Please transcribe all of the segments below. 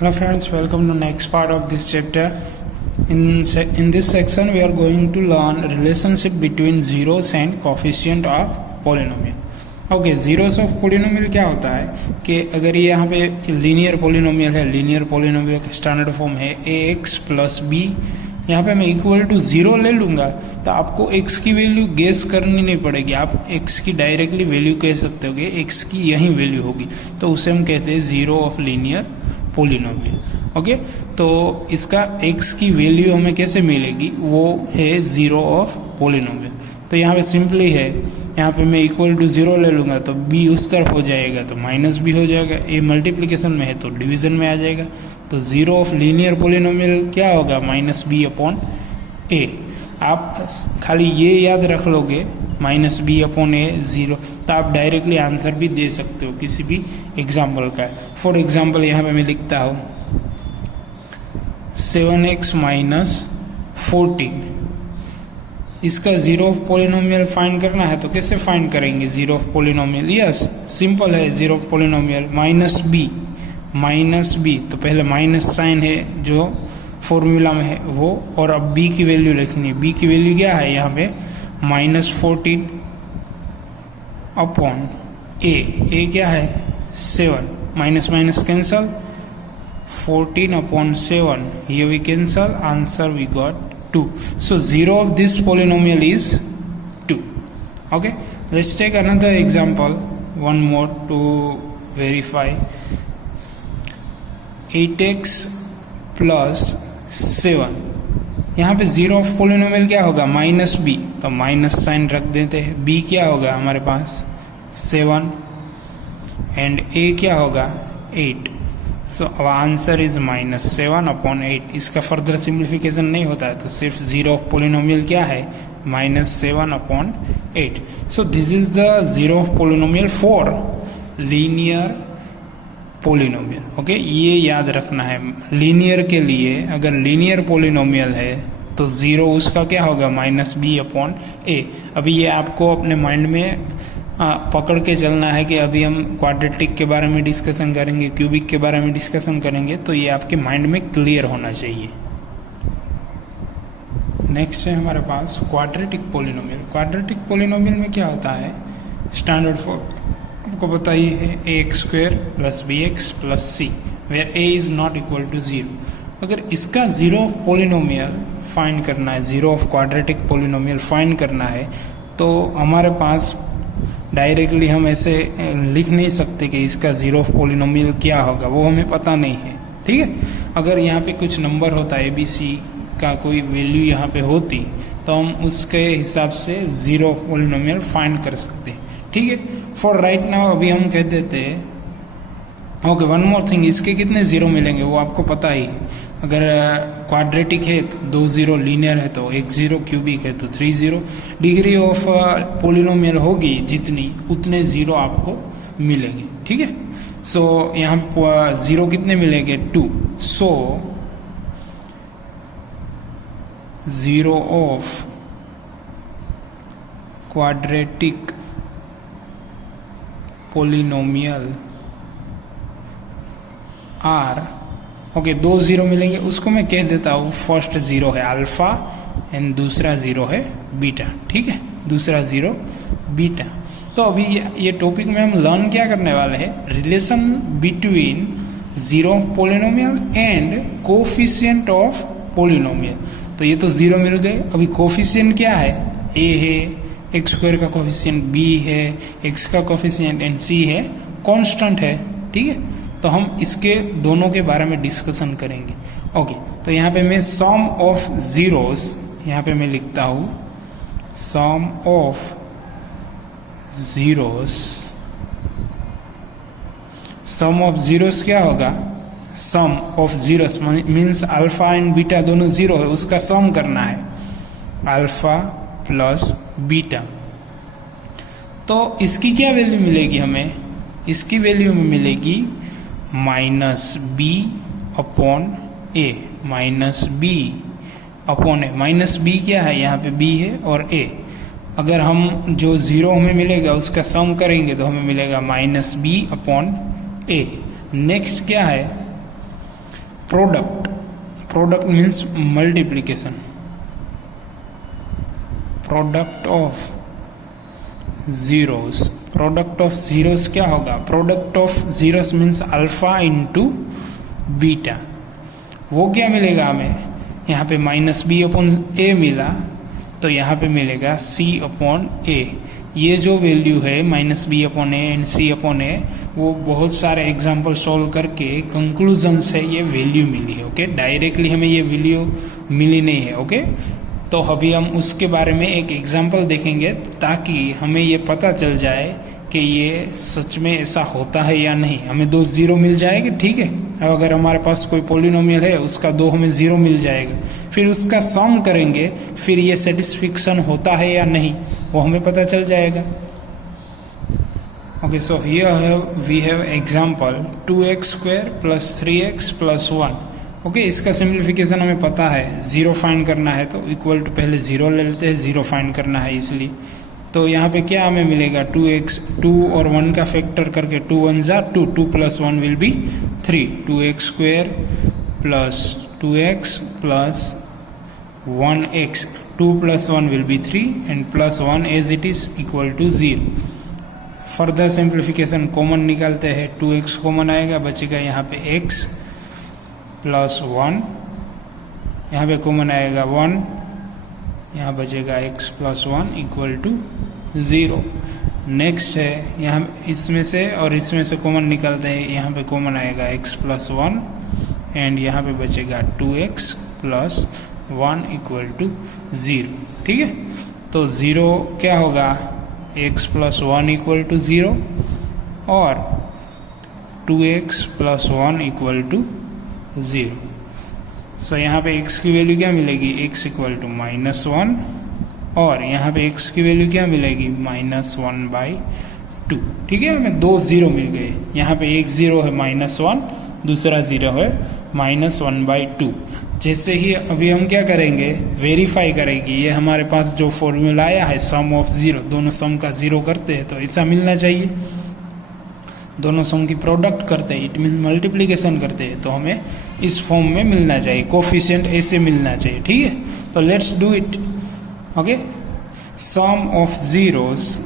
Hello friends, welcome to next part of this chapter. In this section we are going to learn relationship between zeros and coefficient of polynomial. Okay, zeros of polynomial क्या होता है कि अगर ये यहाँ पे linear polynomial है, linear polynomial का स्टैंडर्ड फॉर्म है ए एक्स प्लस बी, यहाँ पे मैं इक्वल टू जीरो ले लूँगा तो आपको एक्स की वैल्यू गेस करनी नहीं पड़ेगी, आप एक्स की डायरेक्टली वैल्यू कह सकते हो कि एक्स की यही वैल्यू होगी, तो उसे हम कहते हैं zero of linear polynomial. Okay, तो इसका x की वैल्यू हमें कैसे मिलेगी, वो है जीरो ऑफ पोलिनोमियल. तो यहाँ पे सिंपली है, यहाँ पे मैं इक्वल टू जीरो ले लूँगा तो b उस तरफ हो जाएगा तो माइनस b हो जाएगा, a मल्टीप्लिकेशन में है तो डिवीजन में आ जाएगा. तो जीरो ऑफ लीनियर पोलिनोमियल क्या होगा, माइनस b अपॉन a. आप खाली ये याद रख लोगे माइनस b अपॉन ए ज़ीरो, तो आप डायरेक्टली आंसर भी दे सकते हो किसी भी एग्जाम्पल का. फॉर एग्जाम्पल यहाँ पे मैं लिखता हूँ 7x माइनस 14. इसका जीरो ऑफ पोलिनोमियल फाइंड करना है तो कैसे फाइंड करेंगे zero of polynomial. Yes, simple है. Zero of polynomial minus B, तो पहले माइनस साइन है जो फॉर्मूला में है वो, और अब b की वैल्यू लिखनी है. b की वैल्यू क्या है यहाँ पे, माइनस 14 अपॉन ए क्या है 7, minus minus cancel, 14 upon 7, here we cancel, answer we got 2. So zero of this polynomial is 2. Okay, let's take another example, one more to verify. 8x plus 7, यहाँ पे zero of polynomial क्या होगा, minus B, तो minus sign रख देते हैं. b क्या होगा हमारे पास 7 एंड a क्या होगा 8. सो अब आंसर इज माइनस 7 अपॉन 8. इसका फर्दर सिंप्लीफिकेशन नहीं होता है तो सिर्फ जीरो ऑफ पोलिनोमियल क्या है, minus 7 upon 8. So this is the zero of polynomial for linear polynomial. Okay, ये याद रखना है. लीनियर के लिए अगर लीनियर पोलिनोमियल है तो जीरो उसका क्या होगा, माइनस बी अपॉन ए. अभी ये आपको अपने माइंड में पकड़ के चलना है कि अभी हम क्वाड्रेटिक के बारे में डिस्कशन करेंगे, क्यूबिक के बारे में डिस्कशन करेंगे, तो ये आपके माइंड में क्लियर होना चाहिए. नेक्स्ट है हमारे पास क्वाड्रेटिक पोलिनोमियल. क्वाड्रेटिक पोलिनोमियल में क्या होता है, स्टैंडर्ड फॉर्म आपको बताइए है a x square plus b x plus c, where a is not equal to zero. अगर इसका जीरो ऑफ पोलिनोमियल फाइंड करना है, zero of quadratic polynomial find करना है, तो हमारे पास डायरेक्टली हम ऐसे लिख नहीं सकते कि इसका जीरो ऑफ पोलिनोमियल क्या होगा, वो हमें पता नहीं है. ठीक है, अगर यहाँ पे कुछ नंबर होता है ABC का कोई वैल्यू यहाँ पे होती तो हम उसके हिसाब से जीरो ऑफ पोलिनोमियल फाइंड कर सकते हैं. ठीक है, फॉर राइट नाउ अभी हम कह देते हैं. ओके, वन मोर थिंग, इसके कितने ज़ीरो मिलेंगे वो आपको पता ही. अगर क्वाड्रेटिक है तो 2 ज़ीरो, लीनियर है तो 1 ज़ीरो, क्यूबिक है तो 3 ज़ीरो. डिग्री ऑफ पोलिनोमियल होगी जितनी, उतने ज़ीरो आपको मिलेंगे. ठीक है, सो यहाँ ज़ीरो कितने मिलेंगे 2. So zero of quadratic polynomial are, okay, 2 zero मिलेंगे. उसको मैं कह देता हूँ फर्स्ट ज़ीरो है अल्फ़ा एंड दूसरा ज़ीरो है बीटा. ठीक है, दूसरा ज़ीरो बीटा. तो अभी ये टॉपिक में हम लर्न क्या करने वाले हैं, relation between zero of polynomial and coefficient of polynomial. तो ये तो ज़ीरो मिल गए. अभी कोफिशिएंट क्या है, ए है, एक्स स्क्वायर का कोफिशिएंट बी है, एक्स का कोफिशिएंट एंड सी है, कांस्टेंट है. ठीक है, तो हम इसके दोनों के बारे में डिस्कशन करेंगे. ओके, तो यहाँ पे मैं सम ऑफ ज़ीरोस, यहाँ पे मैं लिखता हूँ sum of zeros. Sum of zeros क्या होगा, sum of zeros means alpha and beta दोनों ज़ीरो है, उसका सम करना है, अल्फ़ा प्लस बीटा. तो इसकी क्या वैल्यू मिलेगी हमें, इसकी वैल्यू हमें मिलेगी माइनस बी अपॉन ए, माइनस बी अपॉन ए. माइनस बी क्या है, यहाँ पे बी है और ए. अगर हम जो ज़ीरो हमें मिलेगा उसका सम करेंगे तो हमें मिलेगा minus B upon a. Next क्या है, product means multiplication, product of zeros, product of zeros क्या होगा, product of zeros means alpha into beta. वो क्या मिलेगा हमें, यहाँ पे माइनस बी अपॉन ए मिला, तो यहाँ पे मिलेगा सी अपॉन ए। ये जो वैल्यू है minus B upon A and C upon A, वो बहुत सारे एग्जाम्पल सॉल्व करके कंक्लूजन से ये वैल्यू मिली है। ओके, डायरेक्टली हमें ये वैल्यू मिली नहीं है। ओके, तो अभी हम उसके बारे में एक एग्जाम्पल देखेंगे ताकि हमें ये पता चल जाए कि ये सच में ऐसा होता है या नहीं। हमें 2 जीरो मिल जाएंगे, ठीक है। अब अगर हमारे पास कोई पॉलिनोमियल है, उसका 2 हमें जीरो मिल जाएगा, फिर उसका सम करेंगे, फिर ये सेटिस्फिक्शन होता है या नहीं वो हमें पता चल जाएगा। Okay, so here we have example 2x² + 3x + 1। Okay, इसका सिंप्लीफिकेशन हमें पता है, जीरो फाइंड करना है तो इक्वल टू पहले जीरो ले लेते हैं, जीरो फाइंड करना है इसलिए। तो यहाँ पे क्या हमें मिलेगा, 2 और 1 का फैक्टर करके 2 1 ज़ा 2, 2 + 1 will be 3, 2x² + 2x + 1x, 2 + 1 will be 3 and +1 as it is equal to 0। Further simplification common निकालते हैं, 2x कॉमन आएगा, बचेगा यहाँ पे x + 1, यहाँ पे कॉमन आएगा 1, यहाँ बचेगा x + 1 = 0। नेक्स्ट है यहाँ इसमें से और इसमें से कॉमन निकालते हैं, यहाँ पे कॉमन आएगा x + 1 एंड यहाँ पे बचेगा 2x + 1 = 0। ठीक है, तो 0 क्या होगा, x + 1 = 0 और 2x + 1 = 0। सो यहाँ पे x की वैल्यू क्या मिलेगी, x = -1 और यहाँ पे x की वैल्यू क्या मिलेगी, -1/2। ठीक है, हमें 2 जीरो मिल गए। यहाँ पे एक जीरो है -1, दूसरा जीरो है -1/2। जैसे ही अभी हम क्या करेंगे, वेरीफाई करेंगे ये हमारे पास जो फॉर्मूला आया है सम ऑफ जीरो, दोनों सम का जीरो करते हैं तो ऐसा मिलना चाहिए। दोनों सम की प्रोडक्ट करते हैं, इट मीन मल्टीप्लिकेशन करते हैं, तो हमें इस फॉर्म में मिलना चाहिए, कोफिशिएंट ऐसे मिलना चाहिए। ठीक है, तो let's do it. Okay, sum of zeros,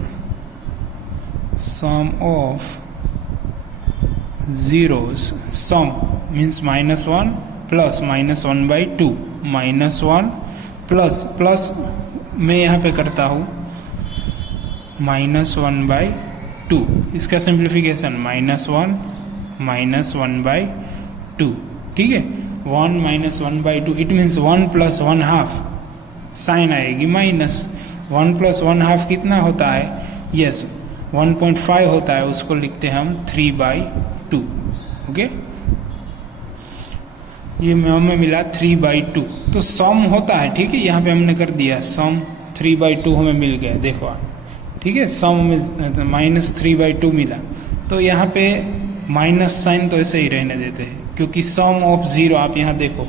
sum of zeros, sum means -1 plus -1/2, -1 plus मैं यहाँ पे करता हूँ -1/2, इसका सिंप्लीफिकेशन -1 -1/2। ठीक है, 1 -1/2 इट मीन्स 1 + 1/2, साइन आएगी माइनस। 1 + 1/2 कितना होता है, यस 1.5 होता है, उसको लिखते हैं हम 3/2। ओके, ये हमें मिला 3/2, तो सम होता है। ठीक है, यहाँ पे हमने कर दिया सम, 3/2 हमें मिल गया, देखो। ठीक है, सम में -3/2 मिला, तो यहाँ पे माइनस साइन तो ऐसे ही रहने देते हैं, क्योंकि सम ऑफ जीरो, आप यहाँ देखो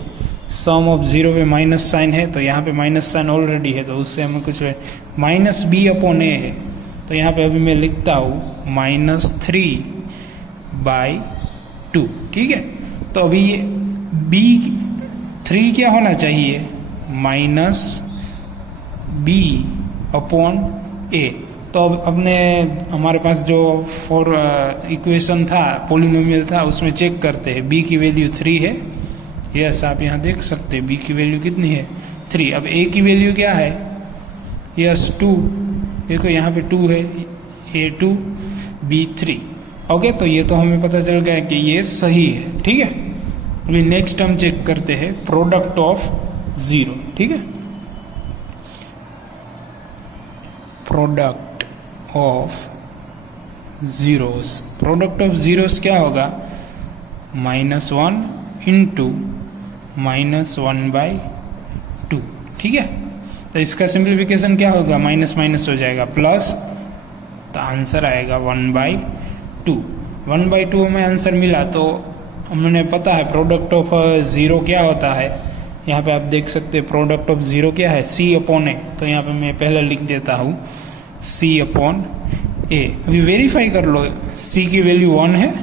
सम ऑफ जीरो पे माइनस साइन है, तो यहाँ पे माइनस साइन ऑलरेडी है, तो उससे हमें कुछ -b/a है, तो यहाँ पे अभी मैं लिखता हूँ -3/2। ठीक है, तो अभी ये b3 क्या होना चाहिए, -b/a। तो अब अपने हमारे पास जो इक्वेशन था, पोलिनोमियल था, उसमें चेक करते हैं। b की वैल्यू 3 है, यस आप यहाँ देख सकते हैं b की वैल्यू कितनी है, 3। अब a की वैल्यू क्या है, यस 2, देखो यहाँ पे 2 है, a2 b3। ओके, तो ये तो हमें पता चल गया कि ये सही है। ठीक है, अभी नेक्स्ट हम चेक करते हैं प्रोडक्ट ऑफ जीरो। ठीक है, product of zeros, product of zeros क्या होगा, -1 × -1/2। ठीक है, तो इसका सिंप्लीफिकेशन क्या होगा, माइनस माइनस हो जाएगा प्लस, तो आंसर आएगा 1/2। 1/2 हमें आंसर मिला, तो हमने पता है प्रोडक्ट ऑफ ज़ीरो क्या होता है। यहाँ पे आप देख सकते हैं प्रोडक्ट ऑफ ज़ीरो क्या है, C/A। तो यहाँ पे मैं पहले लिख देता हूँ C/A। अभी वेरीफाई कर लो, C की वैल्यू 1 है,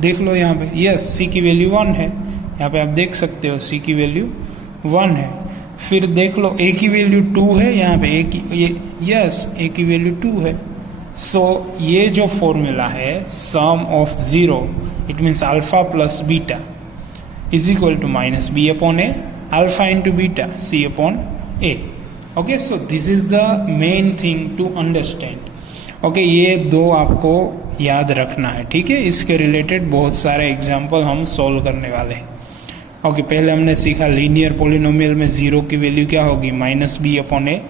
देख लो यहाँ पे, यस C की वैल्यू 1 है, यहाँ पे आप देख सकते हो c की वैल्यू 1 है। फिर देख लो a की वैल्यू 2 है, यहाँ पे a की वैल्यू 2 है। सो ये जो फॉर्मूला है sum of zero, it means alpha plus beta is equal to minus B upon A, alpha into beta C upon A. Okay, so this is the main thing to understand. Okay, ये दो आपको याद रखना है, ठीक है। इसके related बहुत सारे एग्जाम्पल हम सॉल्व करने वाले हैं। ओके, पहले हमने सीखा लीनियर पोलिनोमियल में जीरो की वैल्यू क्या होगी, माइनस बी अपॉन ए।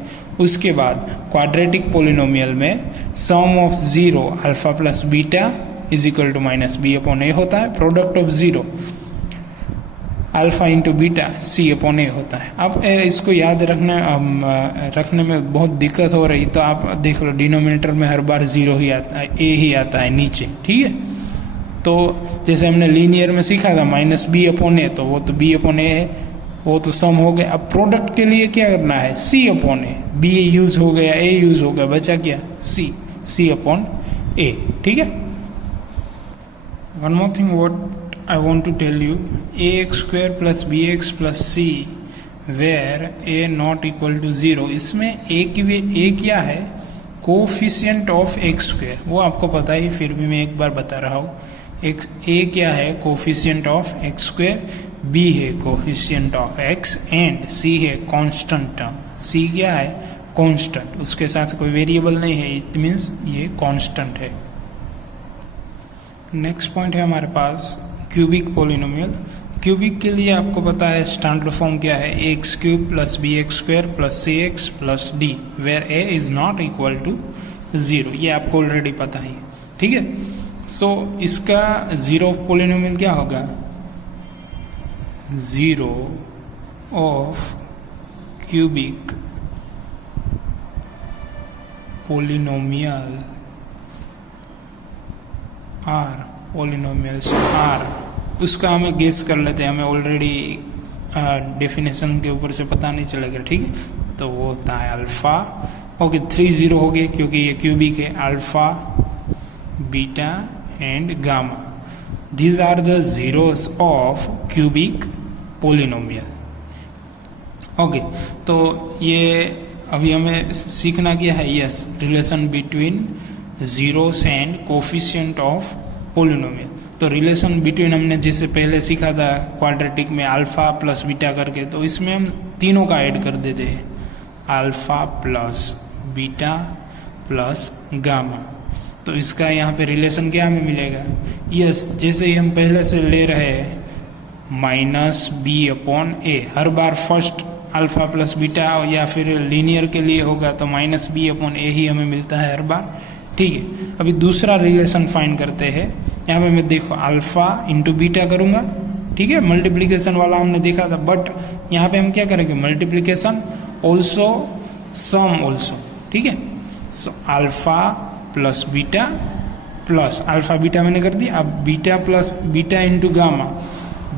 उसके बाद क्वाड्रेटिक पोलिनोमियल में sum of zero alpha plus beta is equal to minus B upon A होता है। Product of zero alpha into beta C upon A होता है। अब इसको याद रखने में बहुत दिक्कत हो रही, तो आप देख लो डिनोमिनेटर में हर बार जीरो ही आता है, ए ही आता है नीचे, ठीक है। तो जैसे हमने लीनियर में सीखा था माइनस बी अपॉन ए, तो वो तो बी अपॉन ए है, वो तो सम हो गया। अब प्रोडक्ट के लिए क्या करना है, सी अपॉन ए, बी यूज हो गया, ए यूज हो गया, बचा क्या, सी अपॉन ए, ठीक है। One more thing what I want to tell you, ax square plus bx plus c where a not equal to 0, इसमें a क्या है, कोफिशिएंट ऑफ x स्क्वायर, वो आपको पता ही, फिर भी मैं एक बार बता रहा हूँ। a क्या है, coefficient of x square, b है coefficient of x and c है कांस्टेंट टर्म। c क्या है, कांस्टेंट, उसके साथ कोई वेरिएबल नहीं है, इट मीन्स ये कांस्टेंट है। नेक्स्ट पॉइंट है हमारे पास क्यूबिक पोलिनोमियल। क्यूबिक के लिए आपको पता है स्टैंडर्ड फॉर्म क्या है, x cube plus b x square plus c x plus d where a is not equal to zero, ये आपको ऑलरेडी पता ही है, ठीक है। सो इसका जीरो पोलिनोमियल क्या होगा, zero of cubic polynomial are, polynomials are, उसका हमें गेस कर लेते हैं, हमें ऑलरेडी डेफिनेशन के ऊपर से पता नहीं चलेगा, ठीक है। तो वो होता है अल्फा, ओके 3 जीरो हो गए क्योंकि ये क्यूबिक है, alpha beta and gamma, these are the zeros of cubic polynomial. Okay, तो ये अभी हमें सीखना क्या है, yes, relation between zeros and coefficient of polynomial. तो रिलेशन बिटवीन हमने जैसे पहले सीखा था क्वाड्रेटिक में अल्फा प्लस बीटा करके, तो इसमें हम तीनों का ऐड कर देते हैं, alpha plus beta plus gamma. तो इसका यहाँ पे रिलेशन क्या हमें मिलेगा, यस, जैसे ही हम पहले से ले रहे हैं माइनस बी अपॉन ए, हर बार फर्स्ट अल्फा प्लस बीटा, या फिर लीनियर के लिए होगा तो माइनस बी अपॉन ए ही हमें मिलता है हर बार, ठीक है। अभी दूसरा रिलेशन फाइंड करते हैं। यहाँ पे मैं देखो अल्फा इंटू बीटा करूँगा, ठीक है, मल्टीप्लीकेशन वाला हमने देखा था, बट यहाँ पे हम क्या करेंगे, मल्टीप्लीकेशन ऑल्सो सम ऑल्सो, ठीक है। So alpha plus beta plus alpha beta मैंने कर दिया, अब beta plus beta into gamma,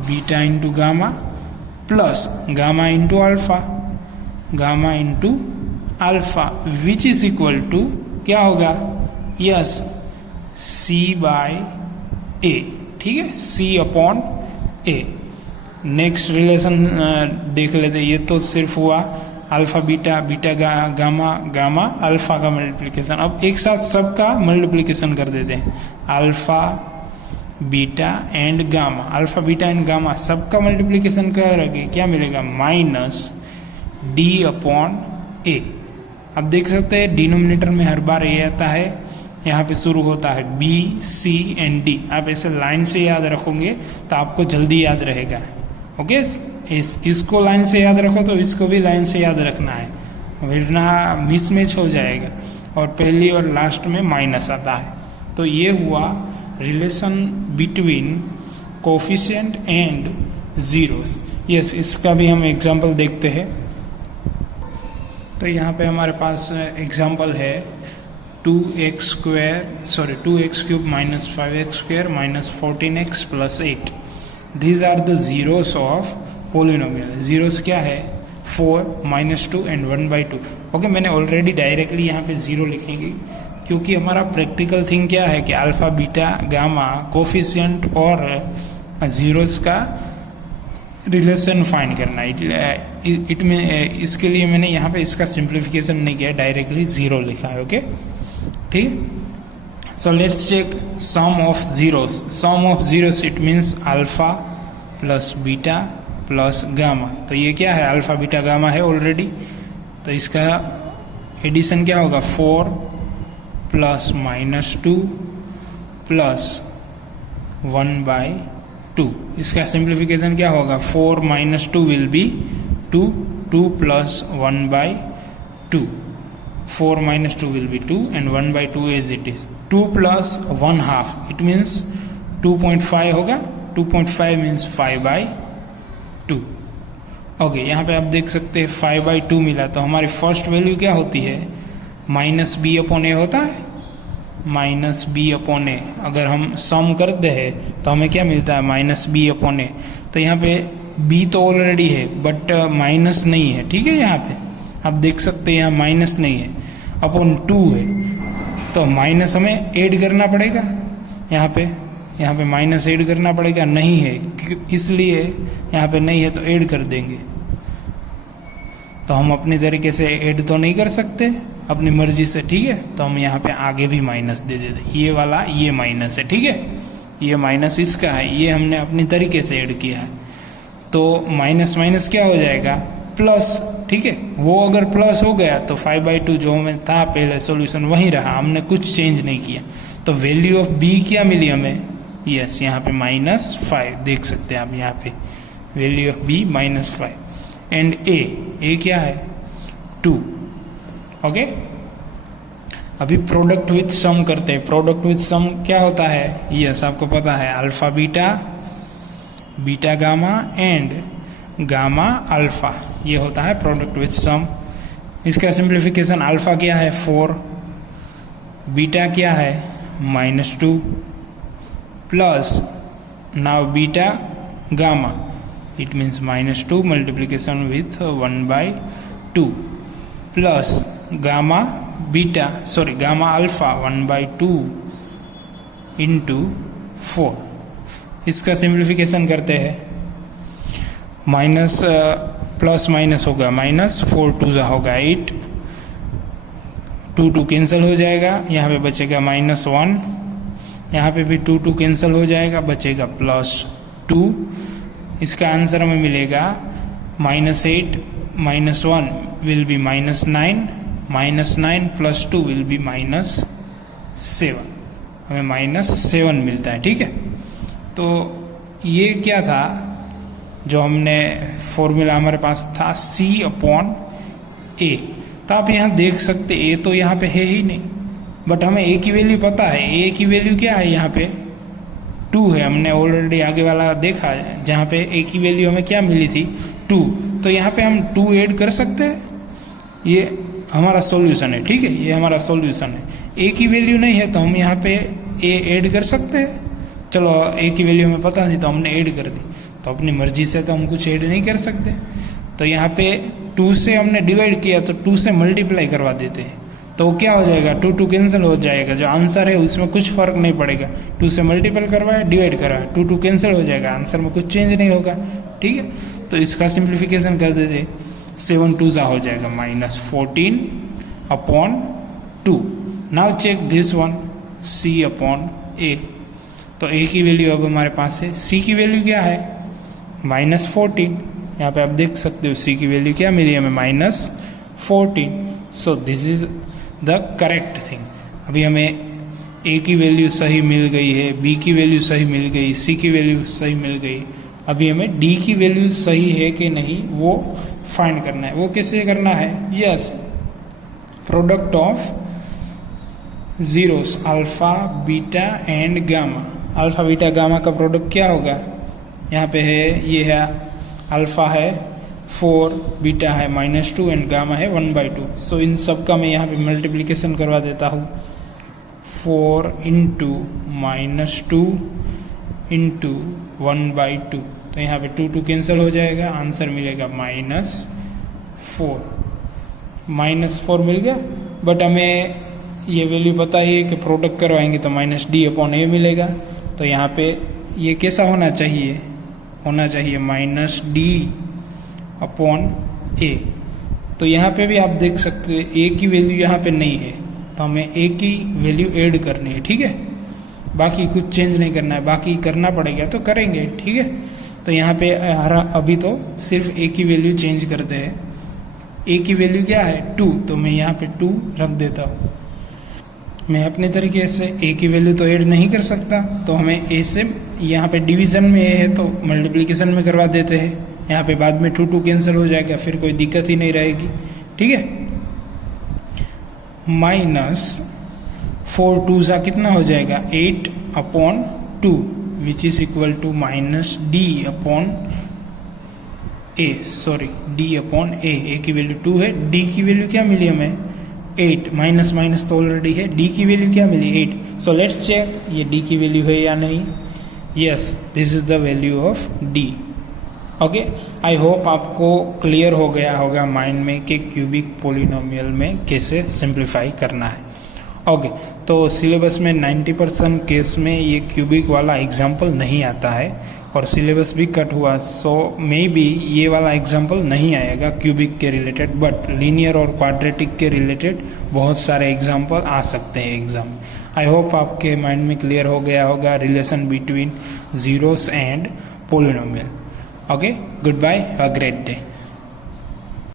beta into gamma plus gamma into alpha, gamma into alpha which is equal to क्या होगा, यस, सी बाय ए, ठीक है, c upon a. Next relation देख लेते, ये तो सिर्फ हुआ alpha beta, beta gamma, gamma alpha का मल्टीप्लिकेशन। अब एक साथ सबका मल्टीप्लिकेशन कर देते हैं, alpha beta and gamma, alpha beta and gamma सबका मल्टीप्लिकेशन करेंगे, क्या मिलेगा, माइनस डी अपॉन ए। अब देख सकते हैं डिनोमिनेटर में हर बार ए आता है, यहाँ पे शुरू होता है बी सी एंड डी। आप ऐसे लाइन से याद रखोगे तो आपको जल्दी याद रहेगा, ओके। इसको लाइन से याद रखो तो इसको भी लाइन से याद रखना है, वरना मिसमैच हो जाएगा, और पहली और लास्ट में माइनस आता है। तो ये हुआ relation between coefficient and zeros. Yes, इसका भी हम एग्जांपल देखते हैं। तो यहाँ पे हमारे पास एग्जांपल है 2x cube minus 5x square minus 14x plus 8। These are the zeros of polynomial. Zeros क्या है, 4, -2 एंड 1/2। ओके, मैंने ऑलरेडी डायरेक्टली यहाँ पे जीरो लिखेंगे क्योंकि हमारा प्रैक्टिकल थिंग क्या है कि अल्फा बीटा गामा कोफिशिएंट और जीरोस का रिलेशन फाइंड करना है। इट में इसके लिए मैंने यहाँ पे इसका सिंप्लीफिकेशन नहीं किया, डायरेक्टली 0 लिखा है। ओके, ठीक। So let's check sum of zeros. Sum of zeros it means alpha plus beta plus gamma. तो ये क्या है, अल्फा बीटा गामा है ऑलरेडी, तो इसका एडिशन क्या होगा, 4 प्लस -2 प्लस 1/2। इसका सिंप्लीफिकेशन क्या होगा, 4 - 2 will be 2, 2 plus 1/2, 4 - 2 will be 2 and 1/2 as it is। 2 plus 1/2 it means 2.5 होगा, 2.5 means 5/2। ओके, यहाँ पे आप देख सकते हैं 5/2 मिला, तो हमारी फर्स्ट वैल्यू क्या होती है, -b/a होता है, -b/a। अगर हम सम करते हैं तो हमें क्या मिलता है, -b/a। तो यहाँ पे b तो ऑलरेडी है बट माइनस नहीं है, ठीक है। यहाँ पे आप देख सकते हैं यहाँ माइनस नहीं है, अपॉन 2 है, तो माइनस हमें ऐड करना पड़ेगा। यहाँ पे माइनस ऐड करना पड़ेगा, नहीं है इसलिए यहाँ पे नहीं है तो ऐड कर देंगे। तो हम अपनी तरीके से ऐड तो नहीं कर सकते अपनी मर्जी से, ठीक है। तो हम यहाँ पे आगे भी माइनस दे देते, ये वाला ये माइनस है, ठीक है, ये माइनस इसका है, ये हमने अपनी तरीके से ऐड किया है। तो माइनस माइनस क्या हो जाएगा, प्लस, ठीक है। वो अगर प्लस हो गया तो 5/2 जो हमें था पहले सॉल्यूशन वहीं रहा, हमने कुछ चेंज नहीं किया। तो वैल्यू ऑफ b क्या मिली हमें, यस, यहाँ पे -5 देख सकते हैं आप, यहाँ पे value of b -5 and a क्या है, 2। ओके, अभी प्रोडक्ट विथ सम करते हैं। प्रोडक्ट विथ सम क्या होता है, यस आपको पता है, alpha beta, beta gamma and gamma alpha, ये होता है प्रोडक्ट विथ सम। इसका सिंप्लीफिकेशन, अल्फा क्या है 4, बीटा क्या है -2 plus now beta gamma it means -2 multiplication with 1/2 plus gamma beta gamma alpha 1/2 into 4। इसका सिंप्लीफिकेशन करते हैं, माइनस प्लस माइनस होगा, -4 2 होगा 8, 2 2 कैंसिल हो जाएगा, यहाँ पे बचेगा -1, यहाँ पे भी 2 2 कैंसिल हो जाएगा, बचेगा +2। इसका आंसर हमें मिलेगा -8 -1 विल बी -9, -9 + 2 विल बी -7, हमें -7 मिलता है, ठीक है। तो ये क्या था जो हमने फॉर्मूला हमारे पास था, C/A। तो आप यहाँ देख सकते a तो यहाँ पे है ही नहीं, बट हमें a की वैल्यू पता है। a की वैल्यू क्या है, यहाँ पे 2 है, हमने ऑलरेडी आगे वाला देखा है जहाँ पे a की वैल्यू हमें क्या मिली थी 2। तो यहाँ पे हम 2 ऐड कर सकते हैं, ये हमारा सॉल्यूशन है, ठीक है, ये हमारा सॉल्यूशन है। a की वैल्यू नहीं है तो हम यहाँ पे a ऐड कर सकते हैं। चलो a की वैल्यू हमें पता नहीं तो हमने ऐड कर दी, तो अपनी मर्जी से तो हम कुछ ऐड नहीं कर सकते। तो यहाँ पे 2 से हमने डिवाइड किया तो 2 से मल्टीप्लाई करवा देते हैं, तो क्या हो जाएगा, 2 2 कैंसिल हो जाएगा, जो आंसर है उसमें कुछ फर्क नहीं पड़ेगा। 2 से मल्टीपल करवाया, डिवाइड करवाया, 2 2 कैंसिल हो जाएगा, आंसर में कुछ चेंज नहीं होगा, ठीक है। तो इसका सिंप्लीफिकेशन कर देते, 7 2 हो जाएगा -14/2। Now check this one, C/A। तो a की वैल्यू अब हमारे पास है, c की वैल्यू क्या है -14, यहाँ पे आप देख सकते हो c की वैल्यू क्या मिली हमें -14। सो this is the correct thing. अभी हमें a की वैल्यू सही मिल गई है, b की वैल्यू सही मिल गई, c की वैल्यू सही मिल गई। अभी हमें d की वैल्यू सही है कि नहीं वो फाइंड करना है। वो कैसे करना है, yes, product of zeros alpha beta and gamma. Alpha beta gamma का प्रोडक्ट क्या होगा, यहाँ पे है, ये है अल्फा है 4, बीटा है -2 एंड गामा है 1/2। सो इन सब का मैं यहाँ पे मल्टीप्लिकेशन करवा देता हूँ, 4 × -2 × 1/2। तो यहाँ पे 2 2 कैंसिल हो जाएगा, आंसर मिलेगा -4, -4 मिल गया। बट हमें ये वैल्यू पता ही है कि प्रोडक्ट करवाएंगे तो -D/A मिलेगा। तो यहाँ पे ये कैसा होना चाहिए, होना चाहिए माइनस डी अपॉन ए। तो यहाँ पे भी आप देख सकते हैं ए की वैल्यू यहाँ पे नहीं है, तो हमें ए की वैल्यू ऐड करनी है, ठीक है। बाकी कुछ चेंज नहीं करना है, बाकी करना पड़ेगा तो करेंगे, ठीक है। तो यहाँ पे अभी तो सिर्फ ए की वैल्यू चेंज करते हैं। ए की वैल्यू क्या है 2, तो मैं यहाँ पे 2 रख देता हूँ। मैं अपने तरीके से ए की वैल्यू तो ऐड नहीं कर सकता, तो हमें ए से यहाँ पे डिवीजन में ए है तो मल्टीप्लिकेशन में करवा देते हैं। यहाँ पे बाद में 2 कैंसिल हो जाएगा, फिर कोई दिक्कत ही नहीं रहेगी, ठीक है। माइनस 4 2 सा कितना हो जाएगा 8 upon 2 which is equal to minus D upon A, sorry D upon A की वैल्यू 2 है, डी की वैल्यू क्या मिली हमें 8, माइनस माइनस तो ऑलरेडी है, डी की वैल्यू क्या मिली 8। सो लेट्स चेक ये डी की वैल्यू है या नहीं। Yes, this is the value of D. Okay, I hope आपको क्लियर हो गया होगा माइंड में कि क्यूबिक पोलिनोमियल में कैसे सिंप्लीफाई करना है। ओके, तो सिलेबस में 90% केस में ये क्यूबिक वाला एग्जाम्पल नहीं आता है और सिलेबस भी कट हुआ, सो मे बी ये वाला एग्जाम्पल नहीं आएगा क्यूबिक के रिलेटेड, बट लीनियर और क्वाड्रेटिक के रिलेटेड बहुत सारे एग्जाम्पल आ सकते हैं एग्जाम। आई होप आपके माइंड में क्लियर हो गया होगा relation between zeros and polynomial. Okay, goodbye, have a great day.